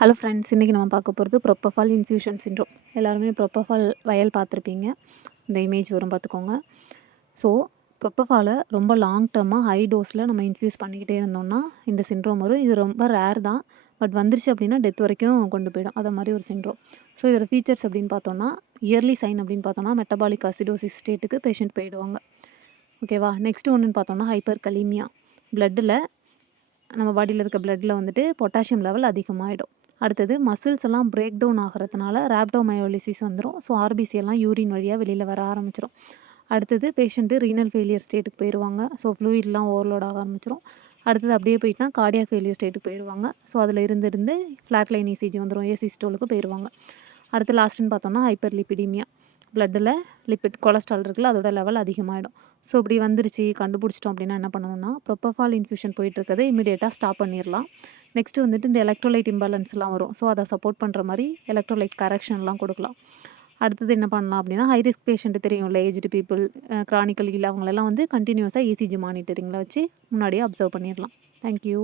Hello friends, இன்றைக்கி நம்ம பார்க்க போகிறது ப்ரோபோஃபால் இன்ஃப்யூஷன் சிண்ட்ரோம். எல்லாருமே ப்ரோபோஃபால் வயல் பார்த்துருப்பீங்க. இந்த இமேஜ் வரும் பார்த்துக்கோங்க. ஸோ ப்ரோபோஃபாலை ரொம்ப லாங் டர்மாக ஹை டோஸில் நம்ம இன்ஃப்யூஸ் பண்ணிக்கிட்டே இருந்தோம்னா இந்த சிண்ட்ரோம் வரும். இது ரொம்ப ரேர் தான், பட் வந்துருச்சு அப்படின்னா டெத் வரைக்கும் கொண்டு போயிடும். அதை மாதிரி ஒரு சிண்ட்ரோம். ஸோ இதோட ஃபீச்சர்ஸ் அப்படின்னு பார்த்தோன்னா, இயர்லி சைன் அப்படின்னு பார்த்தோன்னா மெட்டபாலிக் அசிடோசிஸ் ஸ்டேட்டுக்கு பேஷண்ட் போயிடுவாங்க. ஓகேவா? நெக்ஸ்ட் ஒன்றுன்னு பார்த்தோன்னா ஹைப்பர் கலீமியா. பிளட்டில் நம்ம பாடியில் இருக்க பிளட்டில் வந்துட்டு பொட்டாசியம் லெவல் அதிகமாகிடும். அடுத்தது மசில்ஸ் எல்லாம் பிரேக் டவுன் ஆகிறதுனால ரேப்டோமயோலிசிஸ் வந்துடும். ஸோ ஆர்பிசி எல்லாம் யூரின் வழியாக வெளியில் வர ஆரம்பிச்சிடும். அடுத்தது பேஷண்ட்டு ரீனல் ஃபெயிலியர் ஸ்டேட்டுக்கு போயிடுவாங்க. ஸோ ஃப்ளூயிட்லாம் ஓவர்லோட் ஆக ஆரம்பிச்சிடும். அடுத்தது அப்படியே போயிட்டுனா கார்டியாக் ஃபெயிலியர் ஸ்டேட்டுக்கு போயிடுவாங்க. ஸோ அதில் இருந்து ஃப்ளாட் லைன் இசிஜி வந்துடும், ஏசி ஸ்டோலுக்கு போயிடுவாங்க. அடுத்து லாஸ்ட்டுன்னு பார்த்தோம்னா ஹைப்பர் லிப்பிடீமியா. பிளட்டில் லிப்பிட் கொலஸ்ட்ரால் இருக்குல்ல, அதோட லெவல் அதிகமாகிடும். ஸோ இப்படி வந்துருச்சு கண்டுபிடிச்சிட்டோம் அப்படின்னா என்ன பண்ணணும்னா, ப்ரோபோஃபால் இன்ஃப்யூஷன் போயிட்டுருக்கதை இமீடியட்டாக ஸ்டாப் பண்ணிடலாம். நெக்ஸ்ட்டு வந்துட்டு இந்த எலக்ட்ரோலைட் இம்பேலன்ஸ்லாம் வரும். ஸோ அதை சப்போர்ட் பண்ணுற மாதிரி எலக்ட்ரோலைட் கரெக்ஷன்லாம் கொடுக்கலாம். அடுத்தது என்ன பண்ணலாம் அப்படின்னா, ஹை ரிஸ்க் பேஷண்ட்டு தெரியும்ல, ஏஜ்டு பீப்புள், கிரானிக்கல் அவங்களெல்லாம் வந்து கண்டினியூஸாக இசிஜி மானிட்டரிங்கில் வச்சு முன்னாடியே அப்சர்வ் பண்ணிடலாம். தேங்க்யூ.